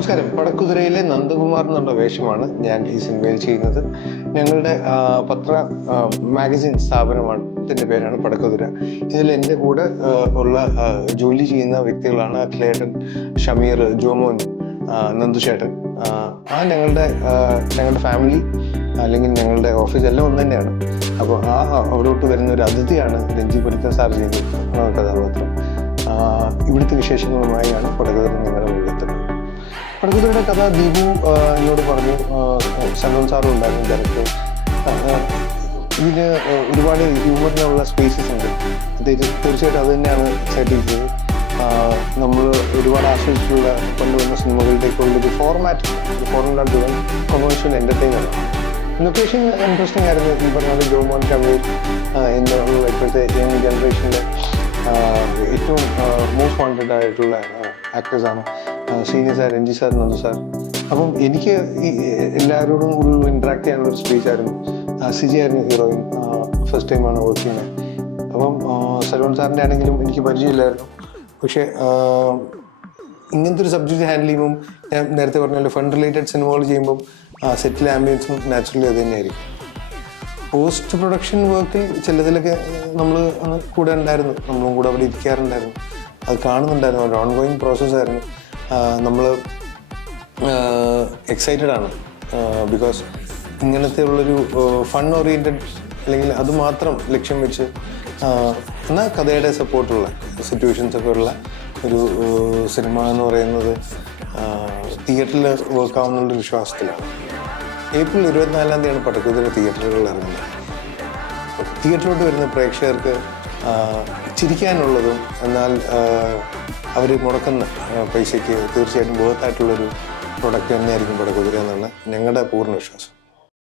നമസ്കാരം. പടക്കുതിരയിലെ നന്ദകുമാർ എന്നുള്ള വേഷമാണ് ഞാൻ ഈ സിനിമയിൽ ചെയ്യുന്നത്. ഞങ്ങളുടെ മാഗസിൻ സ്ഥാപനമാണ്. ഇതിൻ്റെ പേരാണ് പടക്കുതിര. ഇതിൽ എൻ്റെ കൂടെ ഉള്ള ജോലി ചെയ്യുന്ന വ്യക്തികളാണ് അഖിലേട്ടൻ, ഷമീർ, ജോമോൻ, നന്ദുശേട്ടൻ. ഞങ്ങളുടെ ഫാമിലി അല്ലെങ്കിൽ ഞങ്ങളുടെ ഓഫീസ് എല്ലാം ഒന്ന് തന്നെയാണ്. അപ്പോൾ അവിടോട്ട് വരുന്ന ഒരു അതിഥിയാണ് രഞ്ജി പൊരുത്തൻ സാർ ചെയ്യുന്ന കഥാപാത്രം. ഇവിടുത്തെ വിശേഷങ്ങളുമായാണ് പടക്കുതിര നിങ്ങളുടെ മുന്നിലെത്തുന്നത്. പടക്കുതിരയുടെ കഥ ദീപു എന്നോട് പറഞ്ഞു. സലോൺ സാറും ഉണ്ടായിരുന്നു ഡയറക്ടർ. ഇതിന് ഒരുപാട് ഹ്യൂമറിനുള്ള സ്പേസസ് ഉണ്ട്. തീർച്ചയായിട്ടും അത് തന്നെയാണ് എക്സൈറ്റിംഗ് ചെയ്തത്. നമ്മൾ ഒരുപാട് ആശ്രയിച്ചിട്ടുള്ള കൊണ്ടുവന്ന സിനിമകളുടേക്കുള്ളൊരു formula driven commercial entertainment. Location interesting ആയിരുന്നു. ഈ പറഞ്ഞ ജോമോൻ, ഷമീർ എന്നുള്ള ഇപ്പോഴത്തെ യങ് ജനറേഷനിലെ ഏറ്റവും മോസ്റ്റ് വാണ്ടഡ് ആയിട്ടുള്ള ആക്ടേഴ്സാണ്. Srini sir, Ranji sir, Nandu sir. അപ്പം എനിക്ക് എല്ലാവരോടും കൂടുതൽ ഇൻട്രാക്ട് ചെയ്യാനുള്ള ഒരു സ്പേസ് ആയിരുന്നു. സിജി ആയിരുന്നു ഹീറോയിൻ. ഫസ്റ്റ് ടൈമാണ് വർക്ക് ചെയ്യുന്നത്. അപ്പം സലോൺ സാറിൻ്റെ ആണെങ്കിലും എനിക്ക് പരിചയമില്ലായിരുന്നു. പക്ഷേ ഇങ്ങനത്തെ ഒരു സബ്ജക്റ്റ് ഹാൻഡിൽ ചെയ്യുമ്പം ഞാൻ നേരത്തെ പറഞ്ഞ ഫണ്ട് റിലേറ്റഡ് സിനിമകൾ ചെയ്യുമ്പം സെറ്റിലെ ആംബിയൻസും നാച്ചുറലി അത് തന്നെയായിരിക്കും. പോസ്റ്റ് പ്രൊഡക്ഷൻ വർക്കിൽ ചിലതിലൊക്കെ നമ്മൾ കൂടെ ഉണ്ടായിരുന്നു. നമ്മളും കൂടെ അവിടെ ഇരിക്കാറുണ്ടായിരുന്നു. അത് കാണുന്നുണ്ടായിരുന്നു. ഒരു ഓൺഗോയിങ് പ്രോസസ്സായിരുന്നു. നമ്മൾ എക്സൈറ്റഡ് ആണ്. ബിക്കോസ് ഇങ്ങനത്തെ ഉള്ളൊരു ഫൺ ഓറിയൻറ്റഡ് അല്ലെങ്കിൽ അതുമാത്രം ലക്ഷ്യം വെച്ച് എന്നാൽ കഥയുടെ സപ്പോർട്ടുള്ള സിറ്റുവേഷൻസൊക്കെ ഉള്ള ഒരു സിനിമ എന്ന് പറയുന്നത് തിയേറ്ററിൽ വർക്കാവുന്നുള്ളൊരു വിശ്വാസത്തിലാണ്. ഏപ്രിൽ 24-ാം തീയതിയാണ് പടക്കുതിര തിയേറ്ററുകളിൽ ഇറങ്ങുന്നത്. തിയേറ്ററിലോട്ട് വരുന്ന പ്രേക്ഷകർക്ക് ചിരിക്കാനുള്ളതും എന്നാൽ അവർ മുടക്കുന്ന പൈസയ്ക്ക് തീർച്ചയായിട്ടും ബേർത്തായിട്ടുള്ളൊരു പ്രൊഡക്റ്റ് തന്നെയായിരിക്കും പടക്കുതിര എന്നാണ് ഞങ്ങളുടെ പൂർണ്ണ വിശ്വാസം.